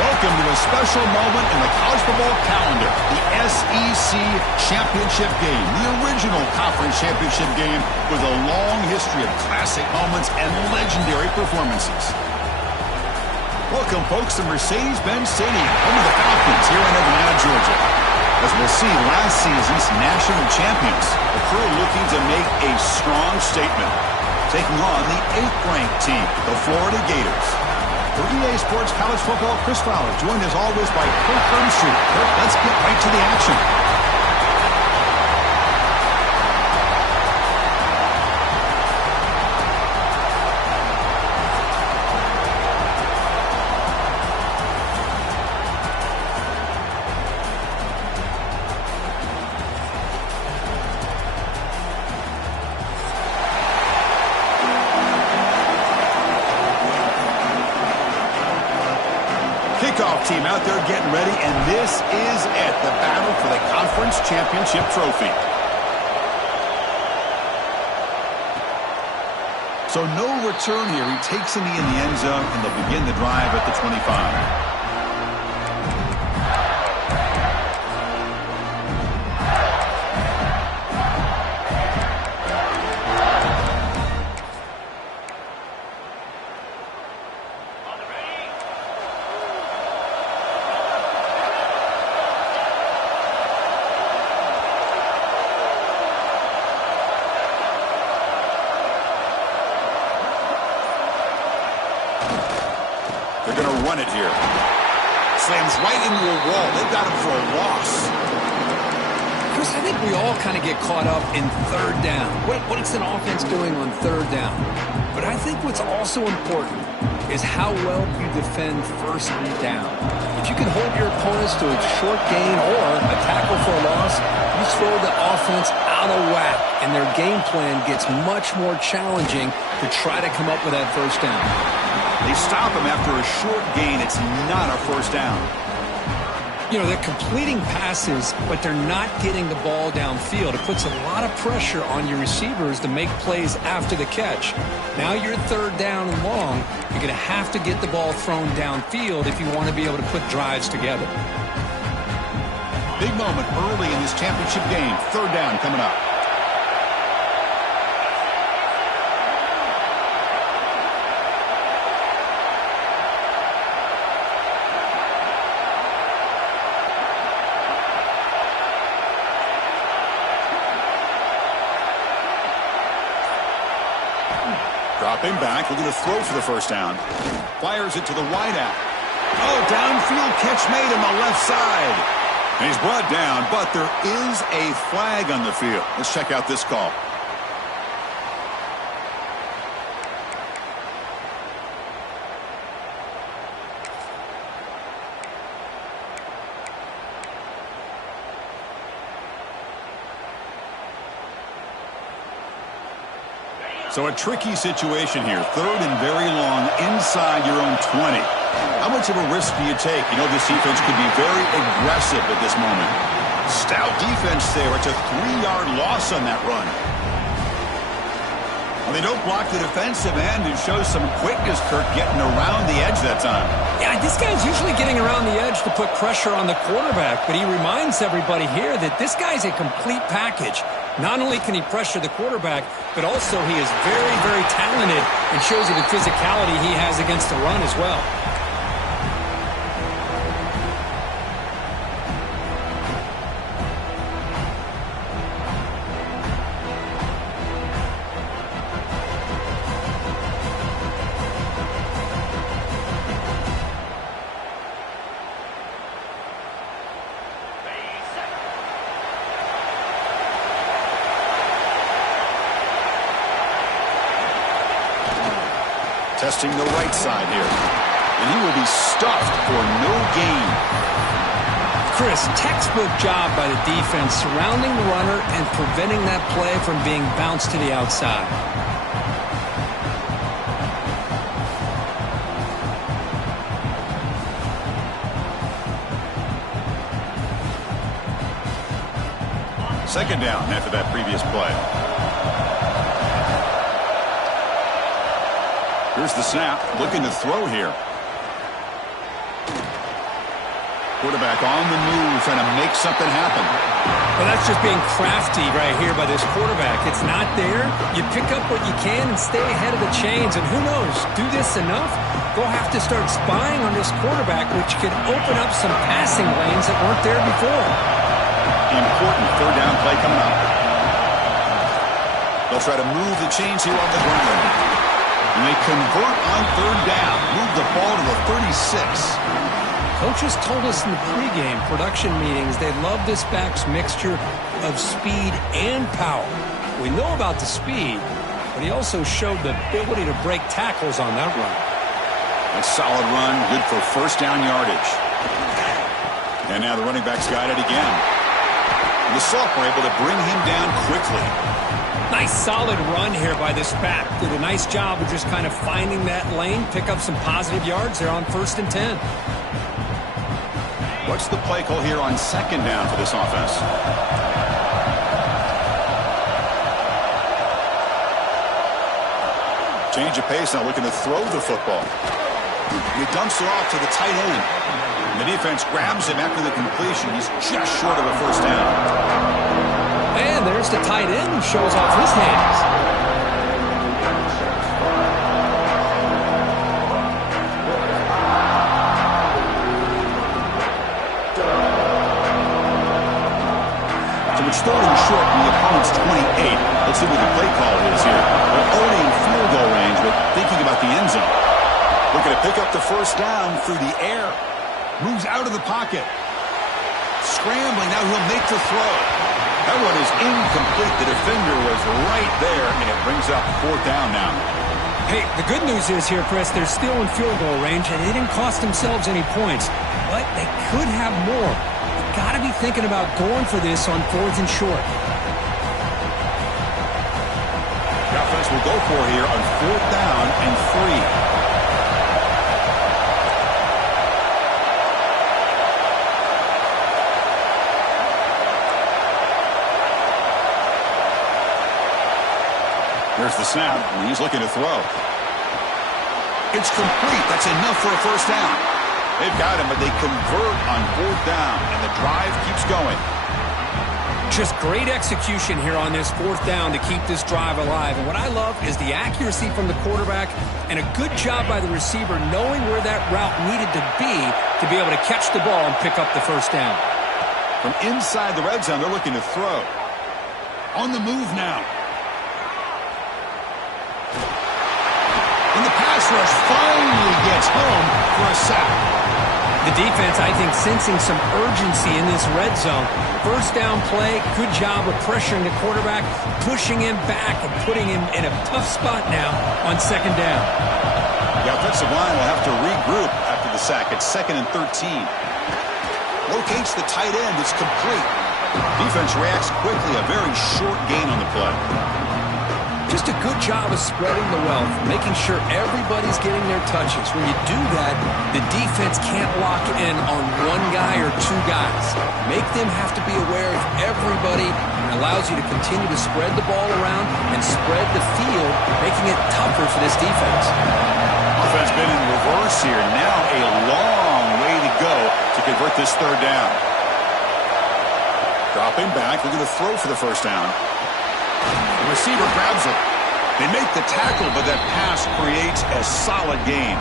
Welcome to a special moment in the college football calendar, the SEC Championship Game, the original conference championship game with a long history of classic moments and legendary performances. Welcome, folks, to Mercedes-Benz Stadium, home of the Falcons here in Atlanta, Georgia. As we'll see, last season's national champions, the crew looking to make a strong statement, taking on the 8th-ranked team, the Florida Gators. For EA Sports College Football, Chris Fowler, joined as always by Kirk Burnstreet. Kirk, let's get right to the action. Kickoff team out there getting ready, and this is it, the battle for the conference championship trophy. So no return here. He takes a knee in the end zone, and they'll begin the drive at the 25. They're going to run it here. Slams right into a wall. They've got him for a loss. Chris, I think we all kind of get caught up in third down. What's an offense doing on third down? But I think what's also important is how well you defend first down. If you can hold your opponents to a short gain or a tackle for a loss, you throw the offense out of whack, and their game plan gets much more challenging to try to come up with that first down. They stop him after a short gain. It's not a first down. You know, they're completing passes, but they're not getting the ball downfield. It puts a lot of pressure on your receivers to make plays after the catch. Now you're third down and long. You're going to have to get the ball thrown downfield if you want to be able to put drives together. Big moment early in this championship game. Third down coming up. Dropping back, looking to throw for the first down. Fires it to the wideout. Oh, downfield catch made on the left side. And he's brought down, but there is a flag on the field. Let's check out this call. So a tricky situation here. Third and very long inside your own 20. How much of a risk do you take? You know, this defense could be very aggressive at this moment. Stout defense there. It's a 3-yard loss on that run. Well, they don't block the defensive end and shows some quickness, Kirk, getting around the edge that time. Yeah, this guy's usually getting around the edge to put pressure on the quarterback, but he reminds everybody here that this guy's a complete package. Not only can he pressure the quarterback, but also he is very, very talented and shows you the physicality he has against the run as well. Testing the right side here. And he will be stuffed for no gain. Chris, textbook job by the defense surrounding the runner and preventing that play from being bounced to the outside. Second down after that previous play. Here's the snap, looking to throw here. Quarterback on the move, trying to make something happen. Well, that's just being crafty right here by this quarterback. It's not there. You pick up what you can and stay ahead of the chains. And who knows, do this enough, they'll have to start spying on this quarterback, which could open up some passing lanes that weren't there before. Important third down play coming up. They'll try to move the chains here on the ground. And they convert on third down. Move the ball to the 36. Coaches told us in the pregame production meetings they love this back's mixture of speed and power. We know about the speed, but he also showed the ability to break tackles on that run. A solid run, good for first down yardage. And now the running back's got it again. The sophomore able to bring him down quickly. Nice solid run here by this back. Did a nice job of just kind of finding that lane, pick up some positive yards there on 1st and 10. What's the play call here on second down for this offense? Change of pace now, looking to throw the football. He dumps it off to the tight end. And the defense grabs him after the completion. He's just short of a first down. And there's the tight end who shows off his hands. It's third and short from the opponent's 28. Let's see what the play call is here. They're already in field goal range, but thinking about the end zone. Looking to pick up the first down through the air. Moves out of the pocket. Scrambling, now he'll make the throw. That one is incomplete. The defender was right there, and it brings up fourth down now. Hey, the good news is here, Chris, they're still in field goal range, and they didn't cost themselves any points. But they could have more. Got to be thinking about going for this on 4th and short. The offense will go for here on 4th down and 3. Here's the snap, and he's looking to throw. It's complete. That's enough for a first down. They've got him, but they convert on 4th down, and the drive keeps going. Just great execution here on this 4th down to keep this drive alive. And what I love is the accuracy from the quarterback and a good job by the receiver knowing where that route needed to be able to catch the ball and pick up the first down. From inside the red zone, they're looking to throw. On the move now. And the pass rush finally gets home for a sack. The defense, I think, sensing some urgency in this red zone. First down play, good job of pressuring the quarterback, pushing him back and putting him in a tough spot now on 2nd down. The offensive line will have to regroup after the sack. It's 2nd and 13. Locates the tight end. It's complete. Defense reacts quickly. A very short gain on the play. Just a good job of spreading the wealth, making sure everybody's getting their touches. When you do that, the defense can't lock in on one guy or two guys. Make them have to be aware of everybody, and allows you to continue to spread the ball around and spread the field, making it tougher for this defense. Offense been in reverse here. Now a long way to go to convert this 3rd down. Dropping back, looking to throw for the first down. The receiver grabs it. They make the tackle, but that pass creates a solid gain.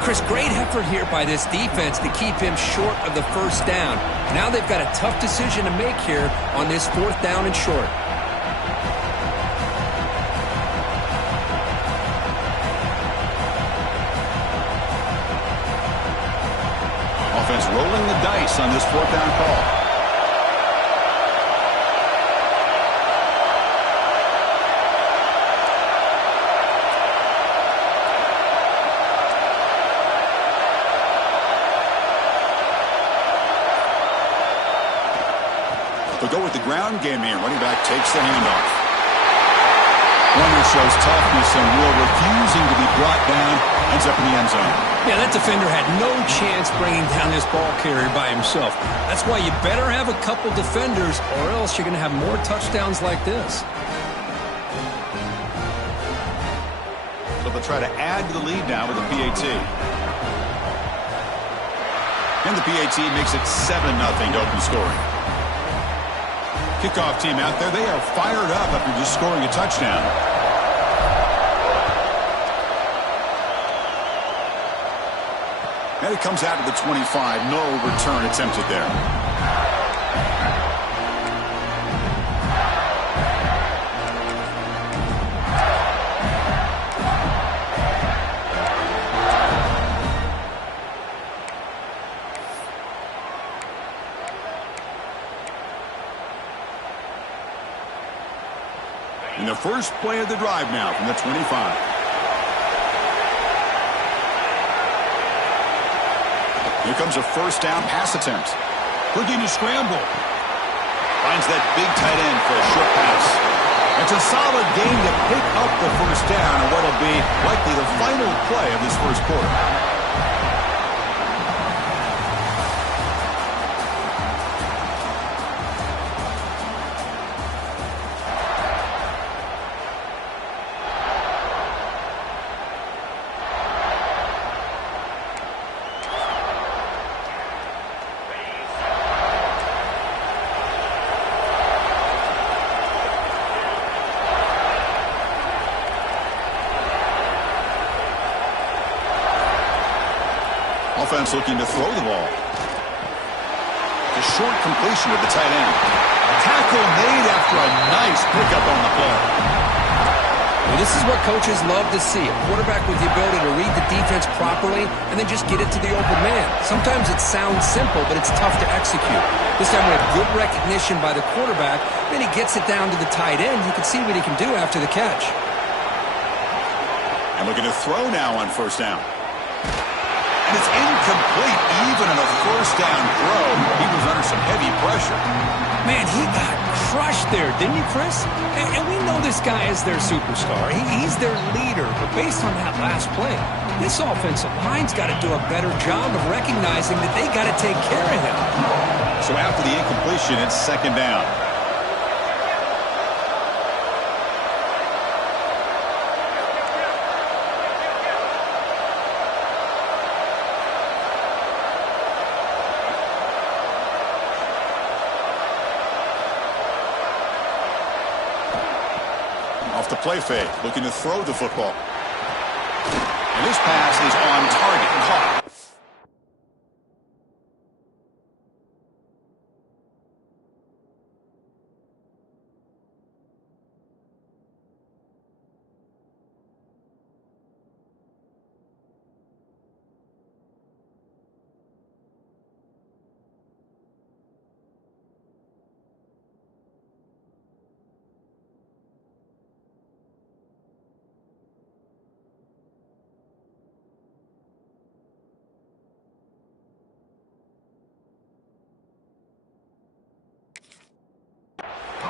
Chris, great effort here by this defense to keep him short of the first down. Now they've got a tough decision to make here on this 4th down and short. Offense rolling the dice on this 4th down call. They'll go with the ground game here. Running back takes the handoff. Runner shows toughness and will, refusing to be brought down. Ends up in the end zone. Yeah, that defender had no chance bringing down this ball carrier by himself. That's why you better have a couple defenders, or else you're going to have more touchdowns like this. So they'll try to add to the lead now with a PAT. And the PAT makes it 7-0 to open scoring. Kickoff team out there, they are fired up after just scoring a touchdown. And it comes out to the 25. No return attempted there. In the first play of the drive now from the 25. Here comes a first down pass attempt. Looking to scramble. Finds that big tight end for a short pass. It's a solid game to pick up the first down and what will be likely the final play of this first quarter. Offense looking to throw the ball. A short completion with the tight end. Tackle made after a nice pickup on the play. Well, this is what coaches love to see. A quarterback with the ability to read the defense properly and then just get it to the open man. Sometimes it sounds simple, but it's tough to execute. This time we have good recognition by the quarterback. Then he gets it down to the tight end. You can see what he can do after the catch. And looking to throw now on first down. And it's incomplete, even in a first down throw. He was under some heavy pressure. Man, he got crushed there, didn't he, Chris? And we know this guy is their superstar. He's their leader. But based on that last play, this offensive line's got to do a better job of recognizing that they got to take care of him. So after the incompletion, it's second down. Off the play fake, looking to throw the football. And this pass is on target, caught.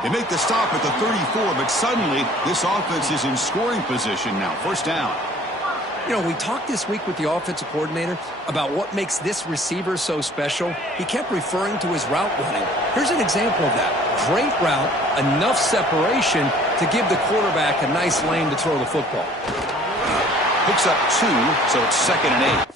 They make the stop at the 34, but suddenly this offense is in scoring position now. First down. You know, we talked this week with the offensive coordinator about what makes this receiver so special. He kept referring to his route running. Here's an example of that. Great route, enough separation to give the quarterback a nice lane to throw the football. Picks up 2, so it's 2nd and 8.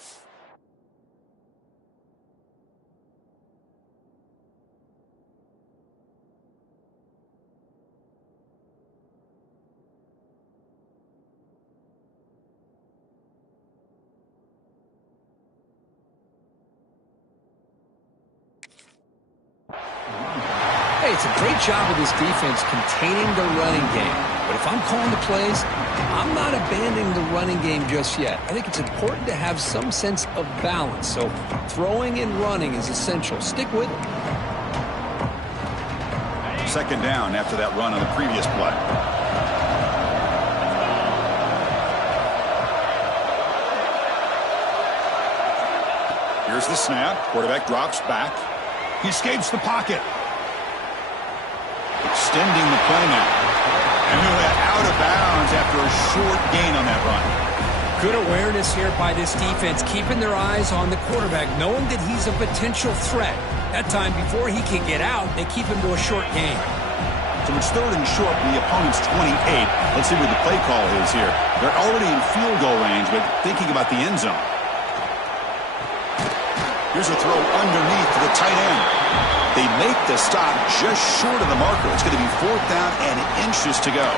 Hey, it's a great job of this defense containing the running game. But if I'm calling the plays, I'm not abandoning the running game just yet. I think it's important to have some sense of balance. So throwing and running is essential. Stick with it. Second down after that run on the previous play. Here's the snap. Quarterback drops back. He escapes the pocket. Extending the play now. And they're out of bounds after a short gain on that run. Good awareness here by this defense, keeping their eyes on the quarterback, knowing that he's a potential threat. That time, before he can get out, they keep him to a short gain. So it's 3rd and short from the opponent's 28. Let's see what the play call is here. They're already in field goal range, but thinking about the end zone. Here's a throw underneath to the tight end. They make the stop just short of the marker. It's going to be 4th down and inches to go.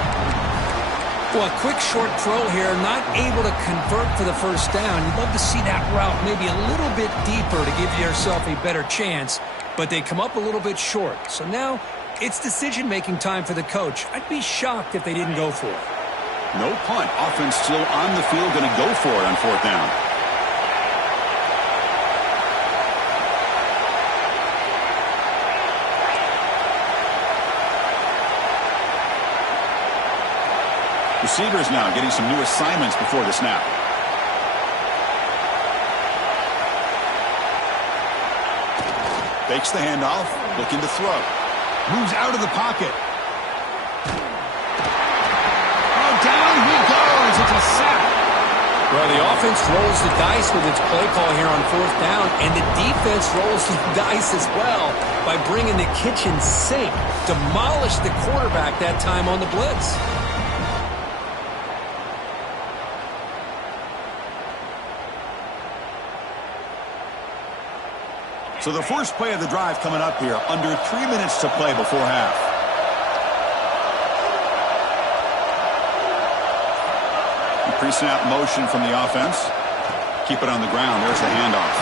Well, a quick short throw here, not able to convert for the first down. You'd love to see that route maybe a little bit deeper to give yourself a better chance, but they come up a little bit short. So now it's decision-making time for the coach. I'd be shocked if they didn't go for it. No punt. Offense still on the field, going to go for it on 4th down. Receivers now getting some new assignments before the snap. Fakes the handoff, looking to throw. Moves out of the pocket. Oh, down he goes. It's a sack. Well, the offense rolls the dice with its play call here on 4th down, and the defense rolls the dice as well by bringing the kitchen sink. Demolished the quarterback that time on the blitz. So the first play of the drive coming up here, under 3 minutes to play before half. Pre-snap motion from the offense. Keep it on the ground. There's the handoff.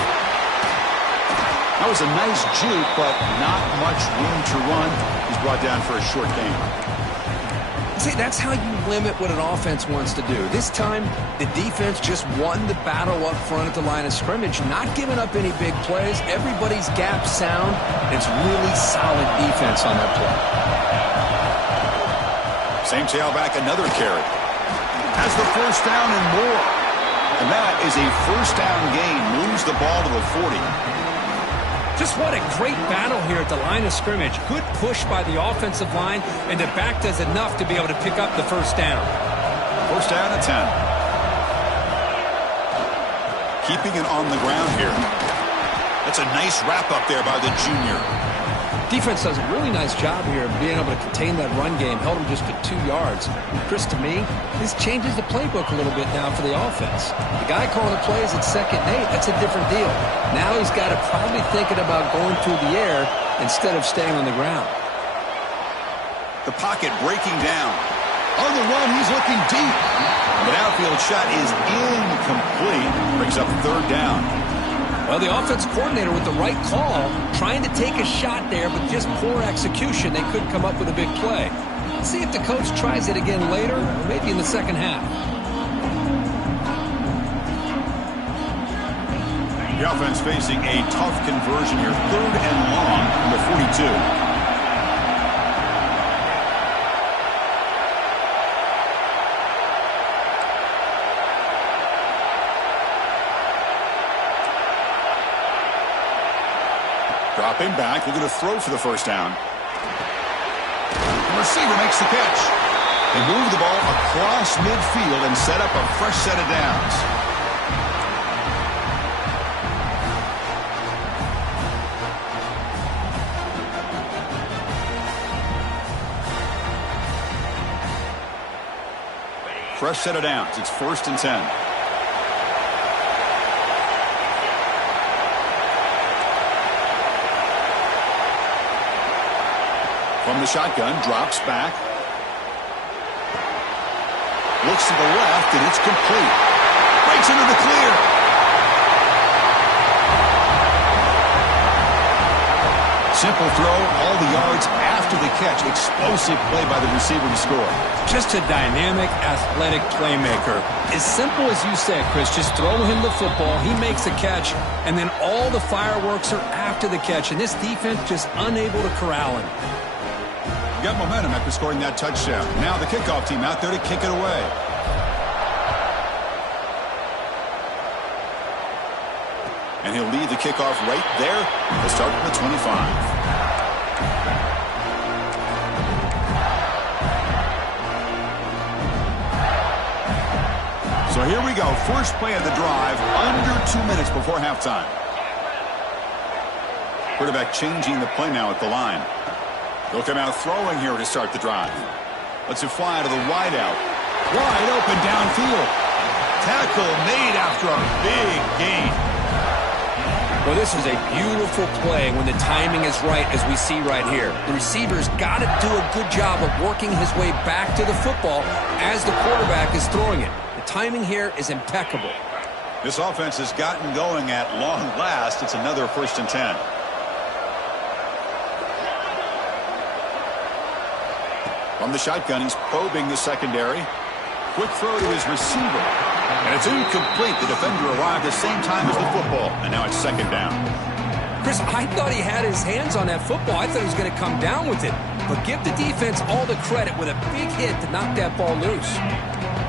That was a nice juke, but not much room to run. He's brought down for a short gain. See, that's how you limit what an offense wants to do. This time, the defense just won the battle up front at the line of scrimmage, not giving up any big plays. Everybody's gap sound. It's really solid defense on that play. Same tailback, another carry. Has the first down and more. And that is a first down gain. Moves the ball to the 40. Just what a great battle here at the line of scrimmage. Good push by the offensive line, and the back does enough to be able to pick up the first down. First down at 10. Keeping it on the ground here. That's a nice wrap up there by the junior. Defense does a really nice job here of being able to contain that run game. Held him just to 2 yards. Chris, to me, this changes the playbook a little bit now for the offense. The guy calling the plays at 2nd and 8, that's a different deal. Now he's got to probably thinking about going through the air instead of staying on the ground. The pocket breaking down. On the run, he's looking deep. But outfield shot is incomplete. Brings up 3rd down. Well, the offense coordinator with the right call, trying to take a shot there, but just poor execution. They couldn't come up with a big play. Let's see if the coach tries it again later, or maybe in the second half. The offense facing a tough conversion here. 3rd and long from the 42. Dropping back, looking to throw for the first down. The receiver makes the catch. They move the ball across midfield and set up a fresh set of downs. Fresh set of downs. It's 1st and 10. From the shotgun, drops back. Looks to the left, and it's complete. Breaks into the clear. Simple throw, all the yards after the catch. Explosive play by the receiver to score. Just a dynamic, athletic playmaker. As simple as you said, Chris, just throw him the football, he makes a catch, and then all the fireworks are after the catch, and this defense just unable to corral him. Got momentum after scoring that touchdown. Now the kickoff team out there to kick it away. And he'll lead the kickoff right there to start from the 25. So here we go. First play of the drive, under 2 minutes before halftime. Quarterback changing the play now at the line. They'll come out throwing here to start the drive. Lets it fly to the wideout. Wide open downfield. Tackle made after a big gain. Well, this is a beautiful play when the timing is right, as we see right here. The receiver's got to do a good job of working his way back to the football as the quarterback is throwing it. The timing here is impeccable. This offense has gotten going at long last. It's another 1st and 10. From the shotgun, he's probing the secondary. Quick throw to his receiver. And it's incomplete. The defender arrived the same time as the football. And now it's 2nd down. Chris, I thought he had his hands on that football. I thought he was going to come down with it. But give the defense all the credit with a big hit to knock that ball loose.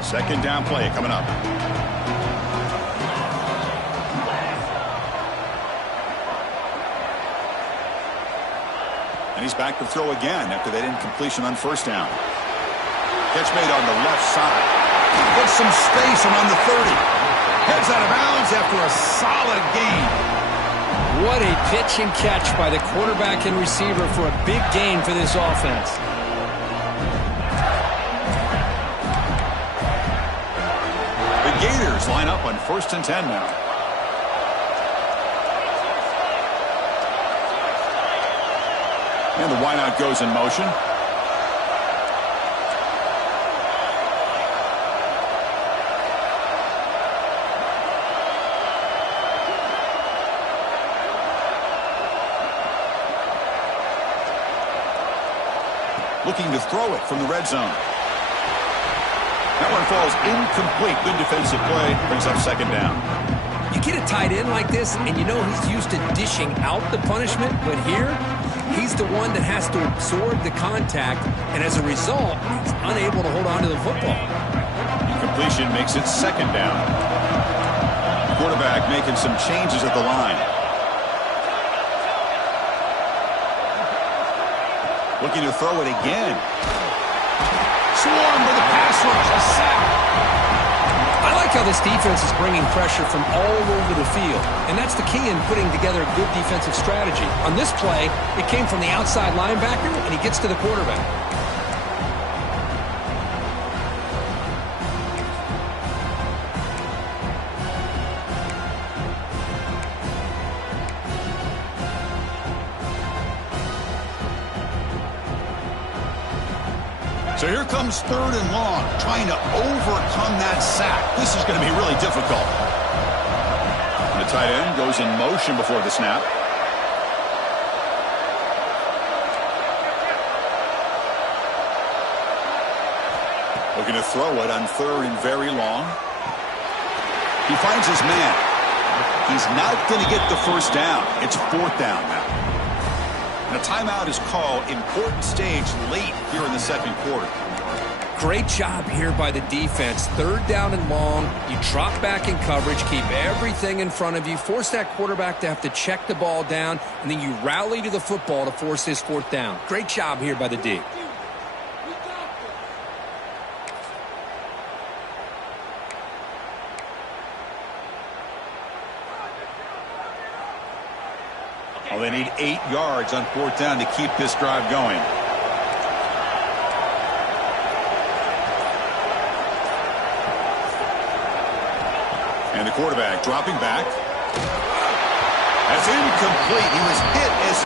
2nd down play coming up. And he's back to throw again after that incompletion on 1st down. Catch made on the left side. Gets some space around the 30. Heads out of bounds after a solid gain. What a pitch and catch by the quarterback and receiver for a big gain for this offense. The Gators line up on 1st and 10 now. And the wideout goes in motion. Looking to throw it from the red zone. That one falls incomplete. Good defensive play. Brings up 2nd down. You get a tight end like this, and you know he's used to dishing out the punishment, but here, he's the one that has to absorb the contact, and as a result, he's unable to hold on to the football. Incompletion makes it 2nd down. Quarterback making some changes at the line. Looking to throw it again. Swarmed with a pass rush. A sack. I like how this defense is bringing pressure from all over the field, and that's the key in putting together a good defensive strategy. On this play, it came from the outside linebacker, and he gets to the quarterback. So here comes 3rd and long, trying to overcome that sack. This is going to be really difficult. The tight end goes in motion before the snap. Looking to throw it on 3rd and very long. He finds his man. He's not going to get the 1st down. It's 4th down now. And a timeout is called. Important stage late here in the 2nd quarter. Great job here by the defense. 3rd down and long. You drop back in coverage, keep everything in front of you, force that quarterback to have to check the ball down, and then you rally to the football to force this 4th down. Great job here by the D. Well, they need 8 yards on 4th down to keep this drive going. And the quarterback dropping back. That's incomplete. He was hit as...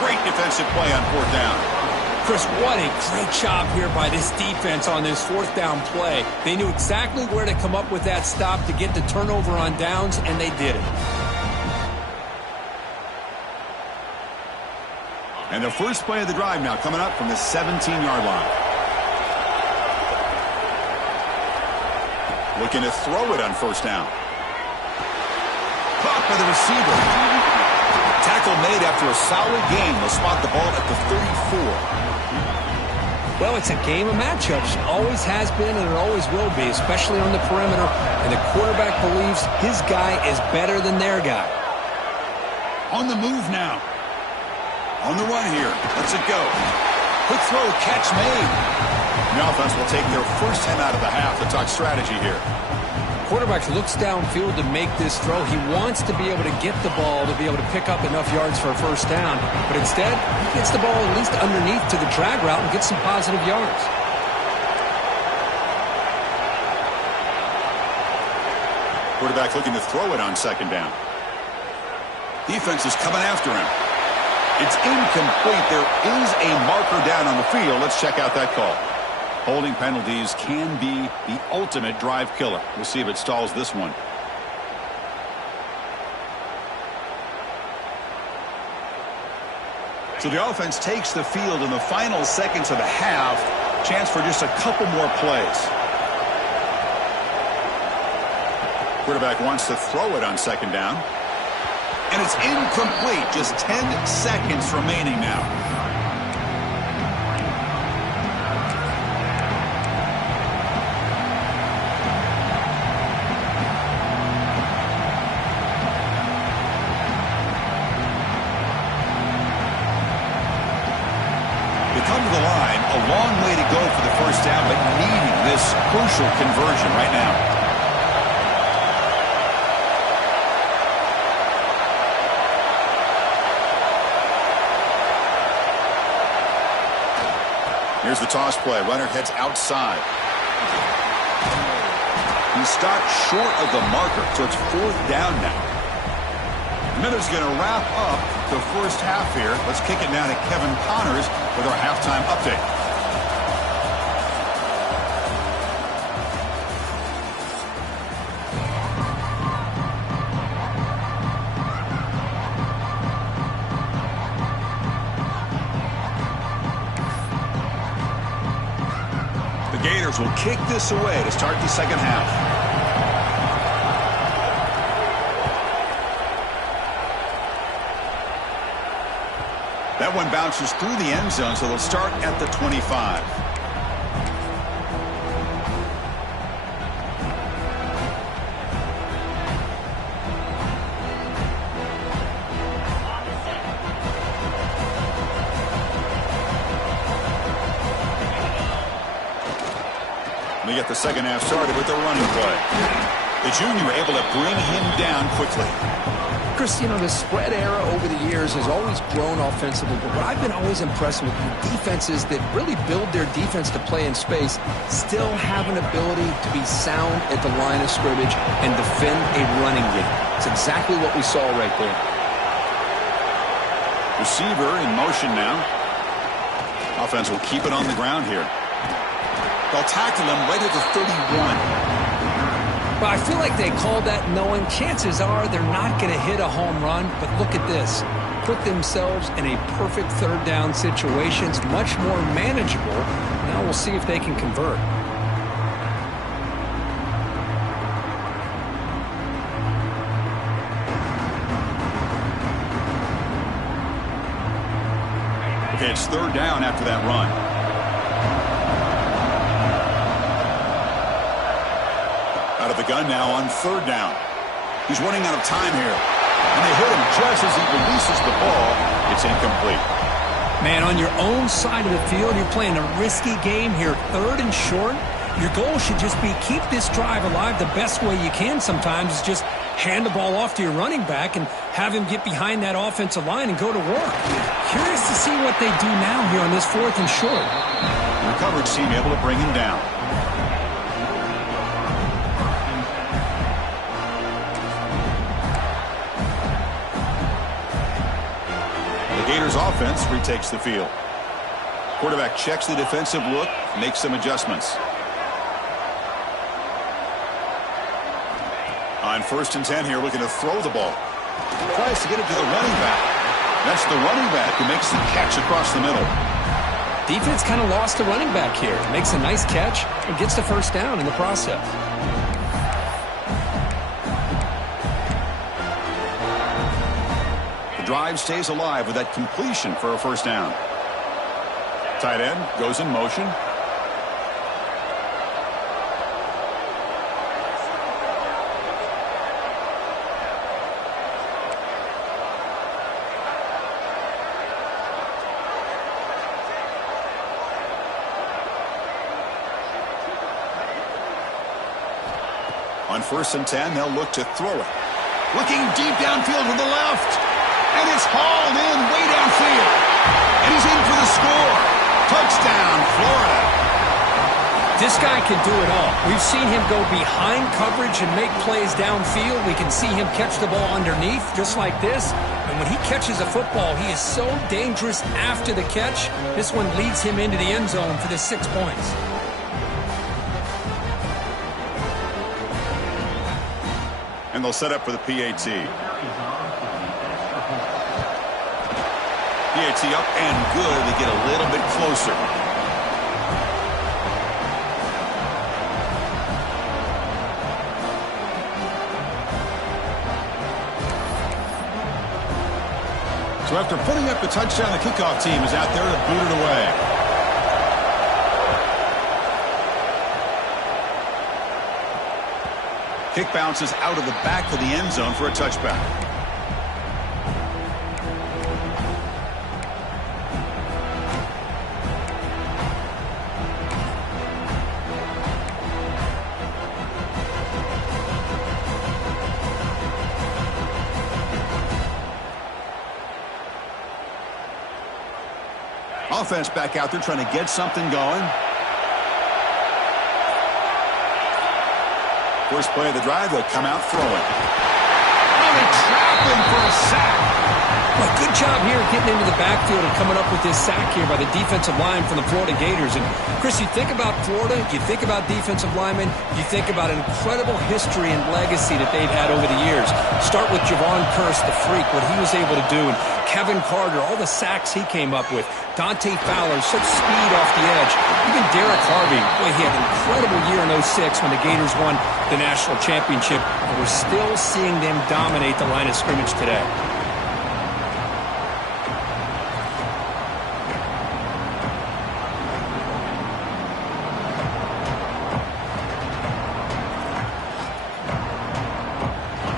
Great defensive play on 4th down. Chris, what a great job here by this defense on this 4th down play. They knew exactly where to come up with that stop to get the turnover on downs, and they did it. And the first play of the drive now coming up from the 17-yard line. Looking to throw it on 1st down. Caught by the receiver. Tackle made after a solid game. They'll spot the ball at the 34. Well, it's a game of matchups. Always has been, and it always will be, especially on the perimeter. And the quarterback believes his guy is better than their guy. On the move now. On the run here. Let's it go. Quick throw, catch made. The offense will take their first time out of the half to talk strategy here. quarterback looks downfield to make this throw. He wants to be able to get the ball to be able to pick up enough yards for a first down. But instead, he gets the ball at least underneath to the drag route and gets some positive yards. Quarterback looking to throw it on second down. Defense is coming after him. It's incomplete. There is a marker down on the field. Let's check out that call. Holding penalties can be the ultimate drive killer. We'll see if it stalls this one. So the offense takes the field in the final seconds of the half. Chance for just a couple more plays. Quarterback wants to throw it on second down. And it's incomplete. Just 10 seconds remaining now. They come to the line. A long way to go for the first down, but needing this crucial conversion right now. Here's the toss play. Runner heads outside. He stopped short of the marker, so it's fourth down now. Minute's going to wrap up the first half here. Let's kick it down to Kevin Connors with our halftime update. Gators will kick this away to start the second half. That one bounces through the end zone, so they'll start at the 25. They get the second half started with the running play. The junior able to bring him down quickly. Chris, you know, the spread era over the years has always grown offensively, but what I've been always impressed with the defenses that really build their defense to play in space still have an ability to be sound at the line of scrimmage and defend a running game. It's exactly what we saw right there. Receiver in motion now. Offense will keep it on the ground here. They'll tackle him right at the 31. Well, I feel like they called that knowing chances are they're not going to hit a home run, but look at this. Put themselves in a perfect third down situation. It's much more manageable. Now we'll see if they can convert. Okay, it's third down after that run. Out of the gun now on third down. He's running out of time here. And they hit him just as he releases the ball. It's incomplete. Man, on your own side of the field, you're playing a risky game here. Third and short. Your goal should just be keep this drive alive the best way you can sometimes is just hand the ball off to your running back and have him get behind that offensive line and go to work. Curious to see what they do now here on this fourth and short. The coverage team able to bring him down. Gators offense retakes the field. Quarterback checks the defensive look, makes some adjustments. On first and 10 here, looking to throw the ball. Tries to get it to the running back. That's the running back who makes the catch across the middle. Defense kind of lost the running back here. Makes a nice catch and gets the first down in the process. Drive stays alive with that completion for a first down. Tight end goes in motion. On 1st and 10, they'll look to throw it. Looking deep downfield to the left. And it's hauled in way downfield. And he's in for the score. Touchdown, Florida. This guy can do it all. We've seen him go behind coverage and make plays downfield. We can see him catch the ball underneath, just like this. And when he catches a football, he is so dangerous after the catch. This one leads him into the end zone for the 6 points. And they'll set up for the PAT. PAT up and good. They get a little bit closer. So after putting up the touchdown, the kickoff team is out there to boot it away. Kick bounces out of the back of the end zone for a touchback. Offense back out there trying to get something going. First play of the drive, they'll come out throwing. Oh, they trap him for a sack. Well, good job here getting into the backfield and coming up with this sack here by the defensive line from the Florida Gators. And, Chris, you think about Florida, you think about defensive linemen, you think about an incredible history and legacy that they've had over the years. Start with Javon Kearse, the freak, what he was able to do, and Kevin Carter, all the sacks he came up with. Dante Fowler, such speed off the edge. Even Derek Harvey, boy, he had an incredible year in 06 when the Gators won the national championship. And we're still seeing them dominate the line of scrimmage today.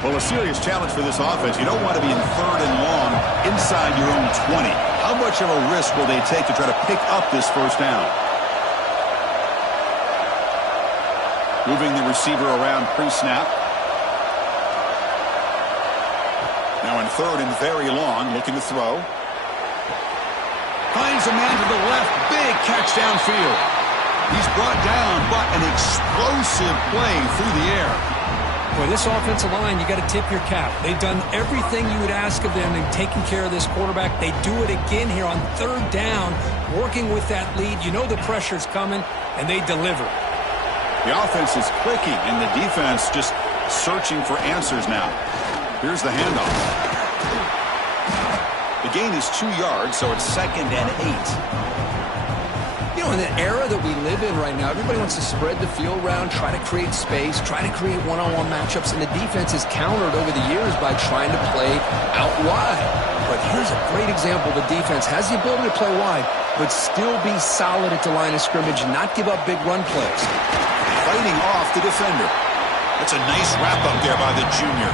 Well, a serious challenge for this offense. You don't want to be in 3rd and long inside your own 20. How much of a risk will they take to try to pick up this first down? Moving the receiver around pre-snap. Now in 3rd and very long, looking to throw. Finds a man to the left. Big catch downfield. He's brought down, but an explosive play through the air. Boy, this offensive line, you got to tip your cap. They've done everything you would ask of them in taking care of this quarterback. They do it again here on 3rd down, working with that lead. You know the pressure's coming, and they deliver. The offense is clicking, and the defense just searching for answers now. Here's the handoff. The gain is 2 yards, so it's 2nd and 8. You know, in the era that we live in right now, everybody wants to spread the field around, try to create space, try to create one-on-one matchups, and the defense is countered over the years by trying to play out wide. But here's a great example. The defense has the ability to play wide, but still be solid at the line of scrimmage and not give up big run plays. Fighting off the defender. That's a nice wrap-up there by the junior.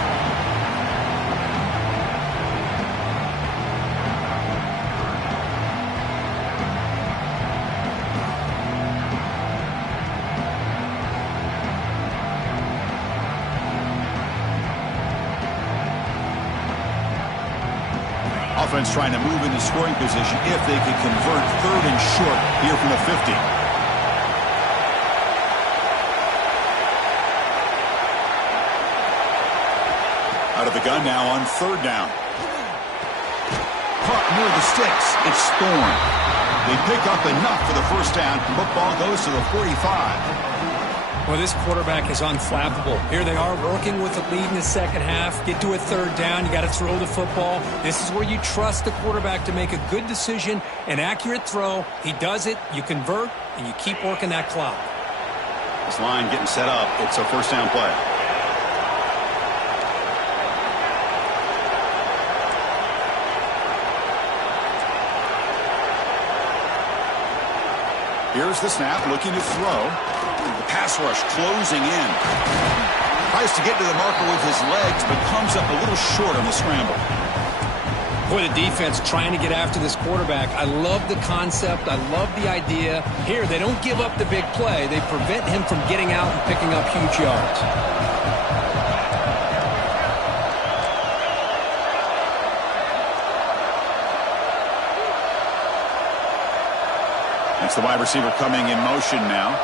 Offense trying to move into scoring position if they can convert 3rd and short here from the 50. Out of the gun now on 3rd down. Caught near the sticks. It's Thorne. They pick up enough for the first down. Football goes to the 45. Well, this quarterback is unflappable. Here they are working with the lead in the second half. Get to a 3rd down. You got to throw the football. This is where you trust the quarterback to make a good decision, an accurate throw. He does it. You convert, and you keep working that clock. This line getting set up. It's a first down play. Here's the snap, looking to throw. The pass rush closing in. Tries to get to the marker with his legs, but comes up a little short on the scramble. Boy, the defense trying to get after this quarterback. I love the concept. I love the idea. Here, they don't give up the big play. They prevent him from getting out and picking up huge yards. It's the wide receiver coming in motion now.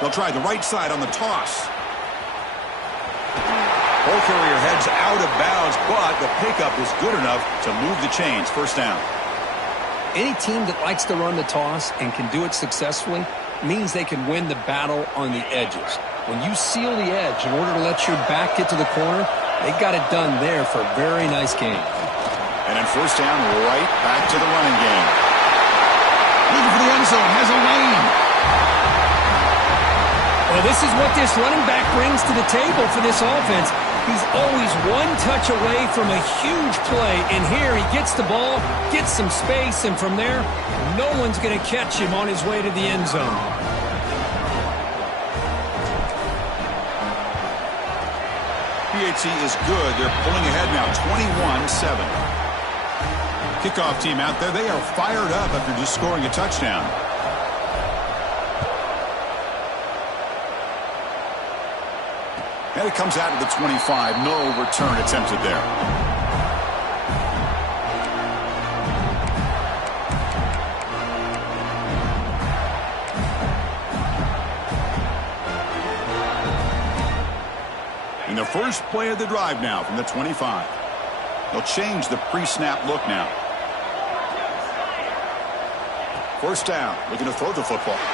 They'll try the right side on the toss. Ball carrier heads out of bounds, but the pickup is good enough to move the chains. First down. Any team that likes to run the toss and can do it successfully means they can win the battle on the edges. When you seal the edge in order to let your back get to the corner, they got it done there for a very nice game. And then first down, right back to the running game. Looking for the end zone, has a lane. Well, this is what this running back brings to the table for this offense. He's always one touch away from a huge play, and here he gets the ball, gets some space, and from there, no one's going to catch him on his way to the end zone. PHC is good. They're pulling ahead now, 21-7. Kickoff team out there, they are fired up after just scoring a touchdown. And it comes out to the 25. No return attempted there. And the first play of the drive now from the 25. They'll change the pre-snap look now. First down, looking to throw the football. Oh,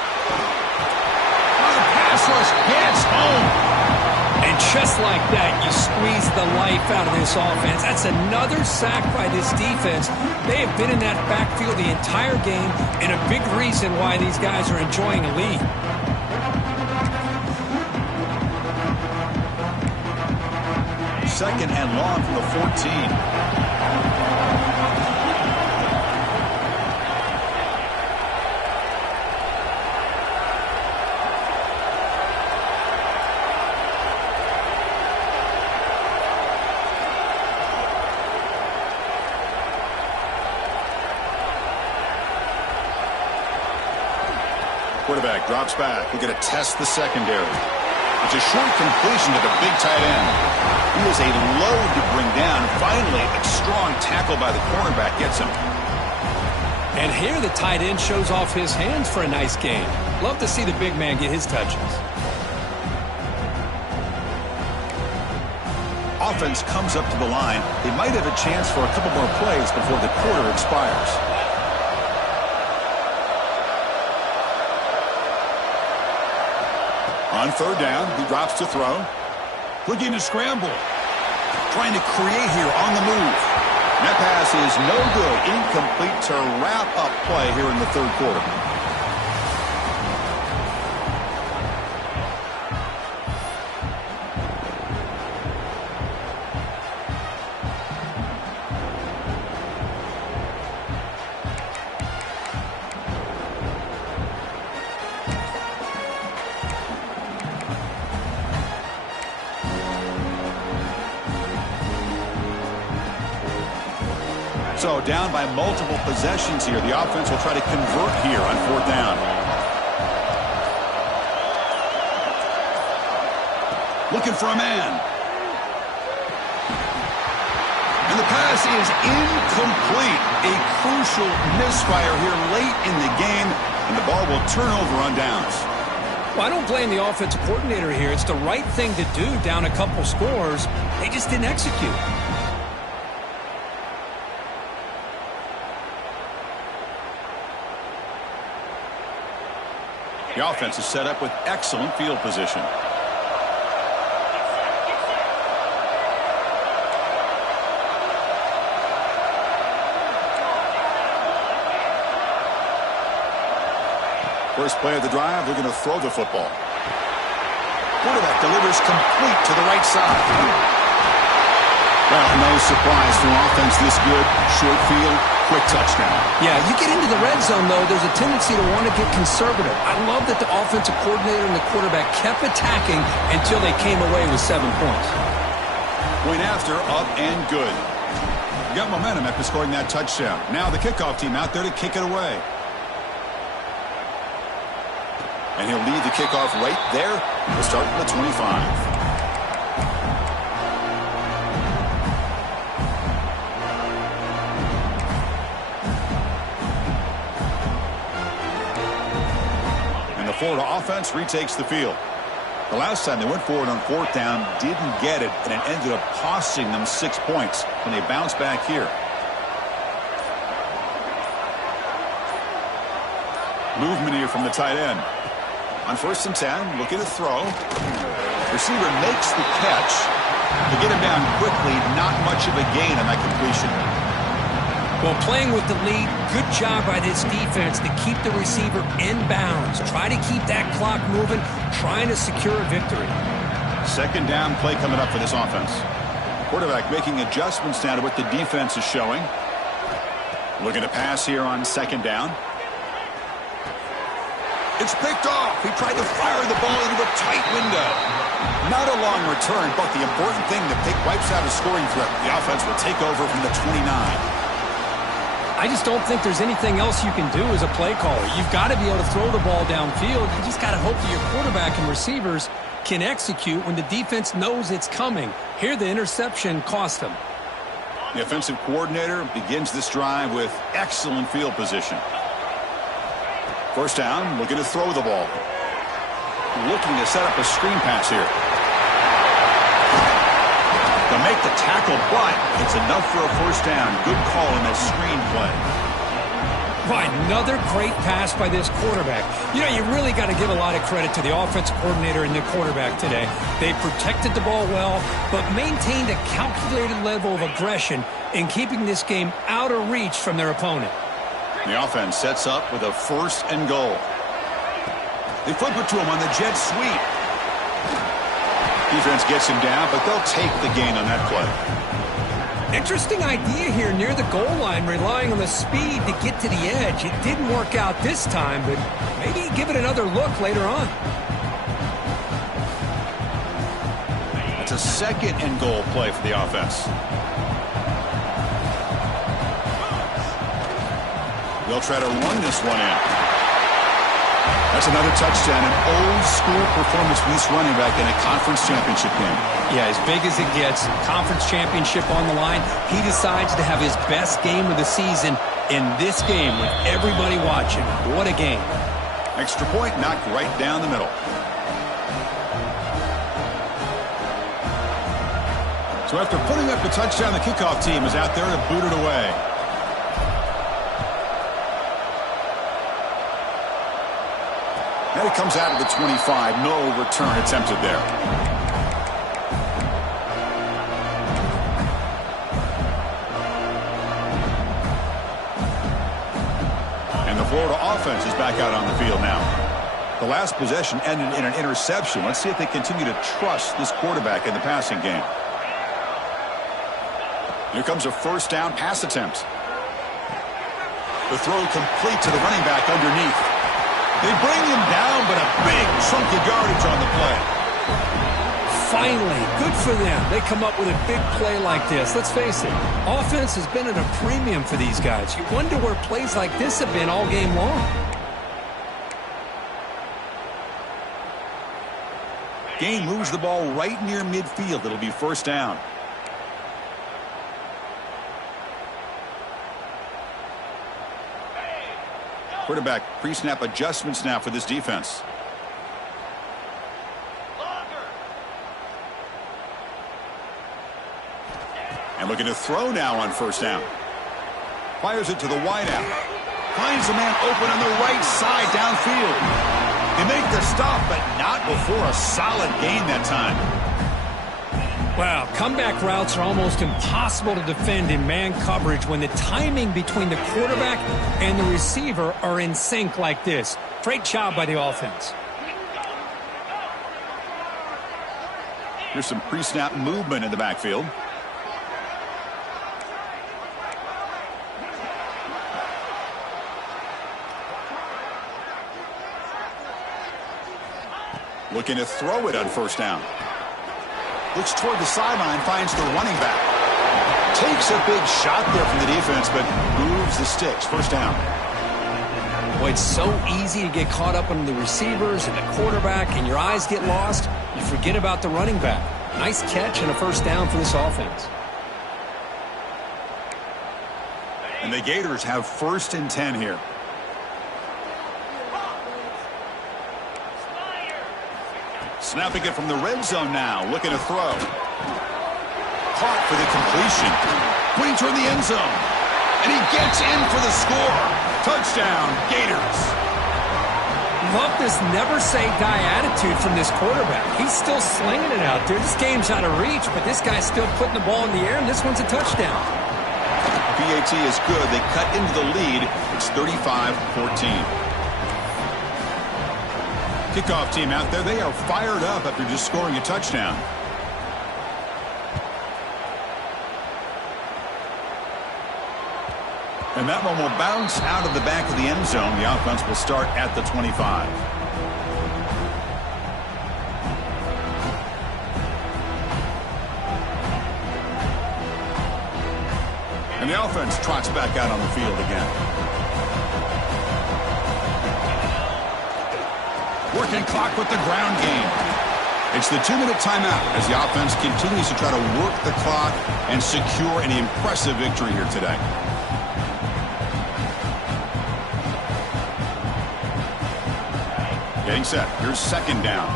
the pass rush gets home. And just like that, you squeeze the life out of this offense. That's another sack by this defense. They have been in that backfield the entire game, and a big reason why these guys are enjoying a lead. Second and long from the 14. Quarterback drops back. We're going to test the secondary. It's a short completion to the big tight end. He is a load to bring down. Finally, a strong tackle by the cornerback gets him. And here the tight end shows off his hands for a nice game. Love to see the big man get his touches. Offense comes up to the line. They might have a chance for a couple more plays before the quarter expires. On third down, he drops to throw. Looking to scramble. Trying to create here on the move. That pass is no good. Incomplete to wrap up play here in the third quarter. So down by multiple possessions here. The offense will try to convert here on fourth down. Looking for a man. And the pass is incomplete. A crucial misfire here late in the game, and the ball will turn over on downs. Well, I don't blame the offensive coordinator here. It's the right thing to do down a couple scores. They just didn't execute. The offense is set up with excellent field position. First play of the drive, they're going to throw the football. Quarterback delivers complete to the right side. Well, no surprise for offense this good. Short field, quick touchdown. Yeah, you get into the red zone, though, there's a tendency to want to get conservative. I love that the offensive coordinator and the quarterback kept attacking until they came away with 7 points. Point after, up and good. Got momentum after scoring that touchdown. Now the kickoff team out there to kick it away. And he'll lead the kickoff right there. We'll start from the 25. Florida offense retakes the field. The last time they went forward on 4th down, didn't get it, and it ended up costing them 6 points when they bounce back here. Movement here from the tight end. On 1st and 10, looking to throw. Receiver makes the catch. To get him down quickly, not much of a gain on that completion. Well, playing with the lead, good job by this defense to keep the receiver in bounds. Try to keep that clock moving, trying to secure a victory. 2nd down play coming up for this offense. Quarterback making adjustments now to what the defense is showing. Looking to pass here on 2nd down. It's picked off. He tried to fire the ball into a tight window. Not a long return, but the important thing, the pick wipes out a scoring threat. The offense will take over from the 29. I just don't think there's anything else you can do as a play caller. You've got to be able to throw the ball downfield. You just got to hope that your quarterback and receivers can execute when the defense knows it's coming. Here, the interception cost them. The offensive coordinator begins this drive with excellent field position. 1st down, looking to throw the ball. Looking to set up a screen pass here. To make the tackle, but it's enough for a 1st down. Good call in that screen play. Right, another great pass by this quarterback. You know, you really got to give a lot of credit to the offensive coordinator and the quarterback today. They protected the ball well, but maintained a calculated level of aggression in keeping this game out of reach from their opponent. The offense sets up with a 1st and goal. They flip it to him on the jet sweep. Defense gets him down, but they'll take the gain on that play. Interesting idea here near the goal line, relying on the speed to get to the edge. It didn't work out this time, but maybe give it another look later on. It's a 2nd and goal play for the offense. They'll try to run this one in. That's another touchdown, an old-school performance for this running back in a conference championship game. Yeah, as big as it gets, conference championship on the line, he decides to have his best game of the season in this game with everybody watching. What a game. Extra point knocked right down the middle. So after putting up the touchdown, the kickoff team is out there to boot it away. And it comes out of the 25. No return attempted there. And the Florida offense is back out on the field now. The last possession ended in an interception. Let's see if they continue to trust this quarterback in the passing game. Here comes a 1st down pass attempt. The throw complete to the running back underneath. They bring him down, but a big chunk of yardage on the play. Finally, good for them. They come up with a big play like this. Let's face it, offense has been at a premium for these guys. You wonder where plays like this have been all game long. Gain moves the ball right near midfield. It'll be 1st down. Quarterback pre-snap adjustments now for this defense. And looking to throw now on 1st down. Fires it to the wideout. Finds a man open on the right side downfield. They make the stop, but not before a solid gain that time. Wow, comeback routes are almost impossible to defend in man coverage when the timing between the quarterback and the receiver are in sync like this. Great job by the offense. Here's some pre-snap movement in the backfield. Looking to throw it on 1st down. Looks toward the sideline, finds the running back. Takes a big shot there from the defense, but moves the sticks. 1st down. Boy, it's so easy to get caught up on the receivers and the quarterback, and your eyes get lost. You forget about the running back. Nice catch and a 1st down for this offense. And the Gators have 1st and 10 here. Snapping it from the red zone now, looking to throw. Caught for the completion. Pointing toward the end zone. And he gets in for the score. Touchdown, Gators. Love this never-say-die attitude from this quarterback. He's still slinging it out there. This game's out of reach, but this guy's still putting the ball in the air, and this one's a touchdown. PAT is good. They cut into the lead. It's 35-14. Kickoff team out there. They are fired up after just scoring a touchdown. And that one will bounce out of the back of the end zone. The offense will start at the 25. And the offense trots back out on the field again. Working clock with the ground game. It's the 2-minute timeout as the offense continues to try to work the clock and secure an impressive victory here today. Getting set. Here's second down.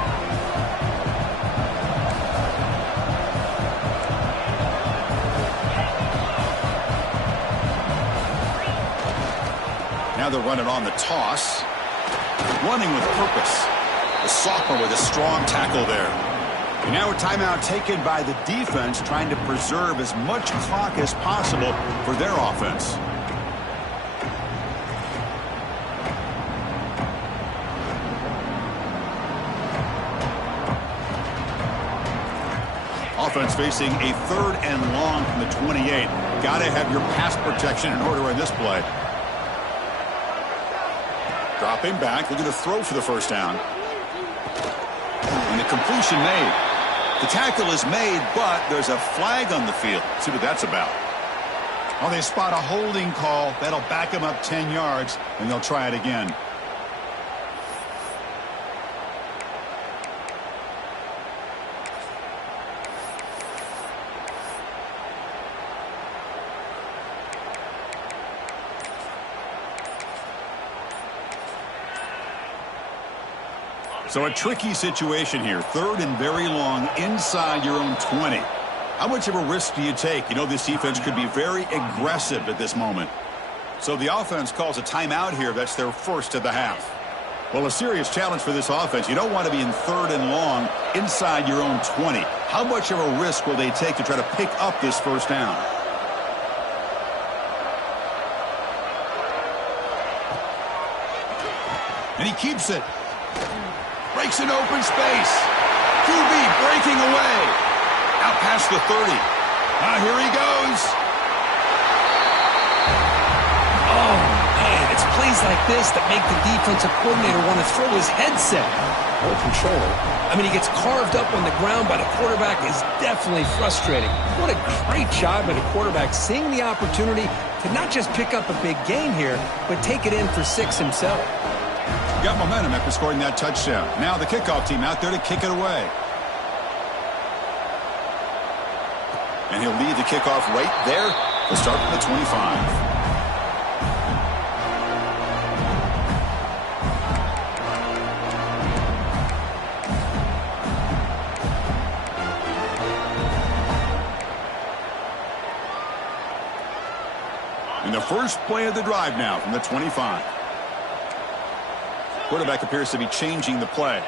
Now they'll run it on the toss. Running with purpose. The sophomore with a strong tackle there. And now a timeout taken by the defense, trying to preserve as much clock as possible for their offense. Offense facing a 3rd and long from the 28. Got to have your pass protection in order in this play. Dropping back, looking to throw for the first down. And the completion made. The tackle is made, but there's a flag on the field. Let's see what that's about. Well, they spot a holding call. That'll back them up 10 yards, and they'll try it again. So a tricky situation here. 3rd and very long inside your own 20. How much of a risk do you take? You know this defense could be very aggressive at this moment. So the offense calls a timeout here. That's their first of the half. Well, a serious challenge for this offense. You don't want to be in 3rd and long inside your own 20. How much of a risk will they take to try to pick up this first down? And he keeps it. Breaks an open space. QB breaking away. Out past the 30. Here he goes. Oh, man, it's plays like this that make the defensive coordinator want to throw his headset. Or controller. I mean, he gets carved up on the ground by the quarterback. Is definitely frustrating. What a great job by the quarterback seeing the opportunity to not just pick up a big gain here, but take it in for 6 himself. Got momentum after scoring that touchdown. Now the kickoff team out there to kick it away. And he'll lead the kickoff right there. He'll start from the 25. And the first play of the drive now from the 25. Quarterback appears to be changing the play.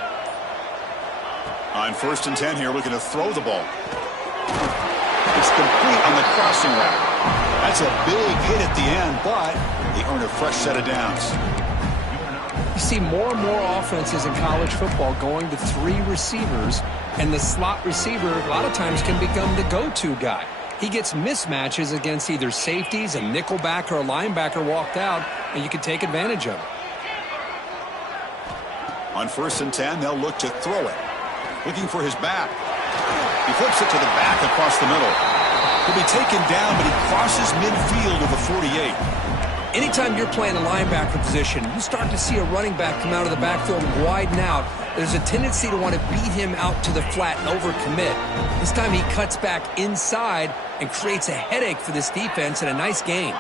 On 1st and 10 here, looking to throw the ball. It's complete on the crossing route. That's a big hit at the end, but they earn a fresh set of downs. You see more and more offenses in college football going to 3 receivers, and the slot receiver a lot of times can become the go-to guy. He gets mismatches against either safeties, a nickelbacker, or a linebacker walked out, and you can take advantage of it. On 1st and 10, they'll look to throw it. Looking for his back. He flips it to the back across the middle. He'll be taken down, but he crosses midfield with a 48. Anytime you're playing a linebacker position, you start to see a running back come out of the backfield and widen out. There's a tendency to want to beat him out to the flat and overcommit. This time he cuts back inside and creates a headache for this defense and a nice gain.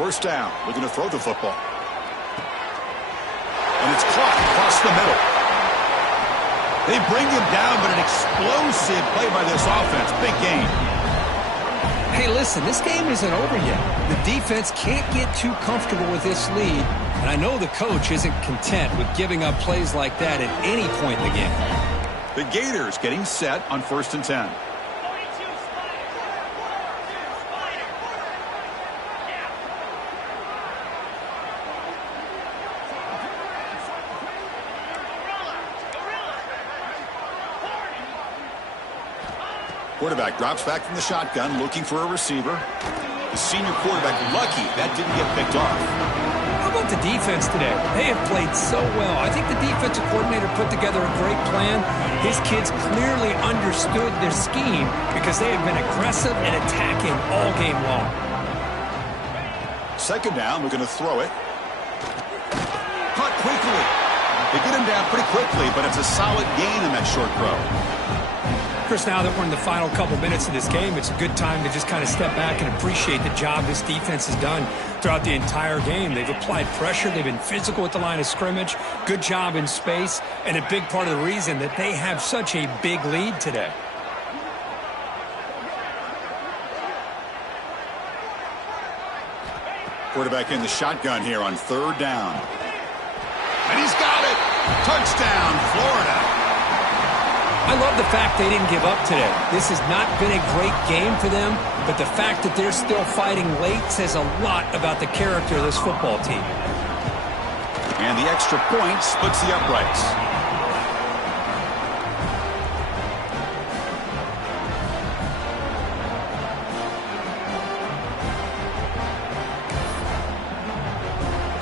First down. Looking to throw the football. And it's caught across the middle. They bring him down, but an explosive play by this offense. Big gain. Hey, listen, this game isn't over yet. The defense can't get too comfortable with this lead, and I know the coach isn't content with giving up plays like that at any point in the game. The Gators getting set on 1st and 10. Quarterback drops back from the shotgun, looking for a receiver. The senior quarterback lucky that didn't get picked off. How about the defense today? They have played so well. I think the defensive coordinator put together a great plan. His kids clearly understood their scheme because they have been aggressive and attacking all game long. Second down, we're going to throw it. Caught quickly. They get him down pretty quickly, but it's a solid gain in that short throw. Chris, now that we're in the final couple minutes of this game, it's a good time to just kind of step back and appreciate the job this defense has done throughout the entire game. They've applied pressure. They've been physical at the line of scrimmage. Good job in space, and a big part of the reason that they have such a big lead today. Quarterback in the shotgun here on 3rd down. And he's got it. Touchdown, Florida. I love the fact they didn't give up today. This has not been a great game for them, but the fact that they're still fighting late says a lot about the character of this football team. And the extra point splits the uprights.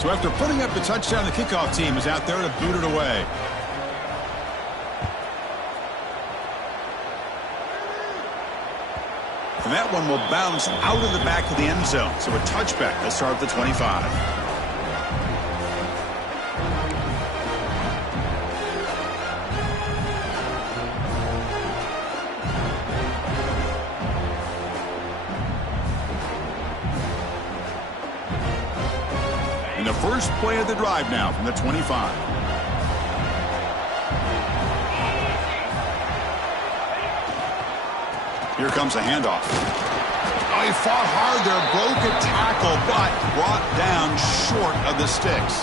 So after putting up the touchdown, the kickoff team is out there to boot it away. And that one will bounce out of the back of the end zone. So a touchback. They'll start at the 25. And the first play of the drive now from the 25. Here comes a handoff. Oh, he fought hard there, broke a tackle, but brought down short of the sticks.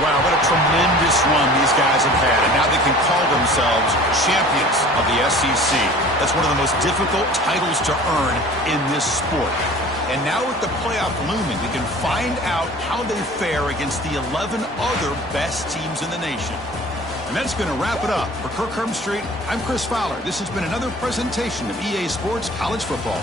Wow, what a tremendous run these guys have had, and now they can call themselves champions of the SEC. That's one of the most difficult titles to earn in this sport. And now with the playoff looming, we can find out how they fare against the 11 other best teams in the nation. And that's going to wrap it up. For Kirk Herbstreit, I'm Chris Fowler. This has been another presentation of EA Sports College Football.